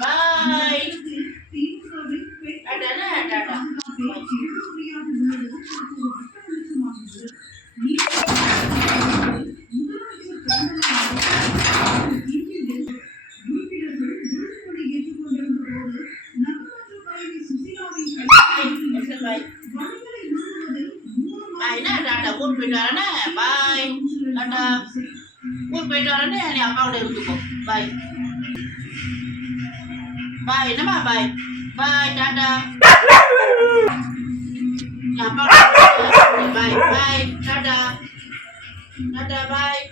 பாய். டாடா டாடா. என்ன டாட்டா ஊர் போயிட்டு வரேன்னு பாய். டாட்டா ஊர் போயிட்டு வரேன்னு நீ அப்பாவோட இருந்துக்கோ. பாய் பாய். என்னம்மா பாய் பாய். டாட்டா நீ அப்பாவோட பாய் பாய். டாட்டா டாட்டா பாய்.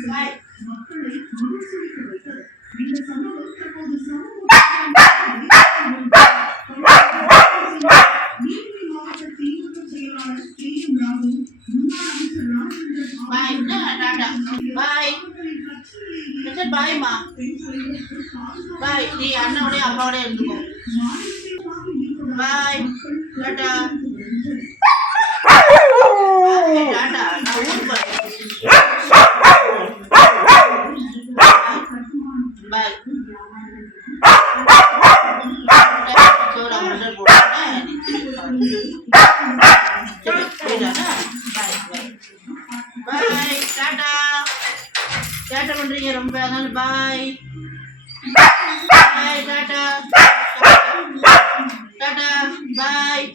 பாய். பாய் டாடா பாய். பாய்மா பாய். நீ அண்ணோடய அப்பாவோடய இருந்துக்கோ. பாய் டாடா டாடா. நான் ஊருக்கு போறேன். பாய். சோடா மண்டல் போட்டேன். பாய் டாடா. டாடா பண்றீங்க ரொம்ப. அதனால பாய் பாய். டாடா டாடா பாய்.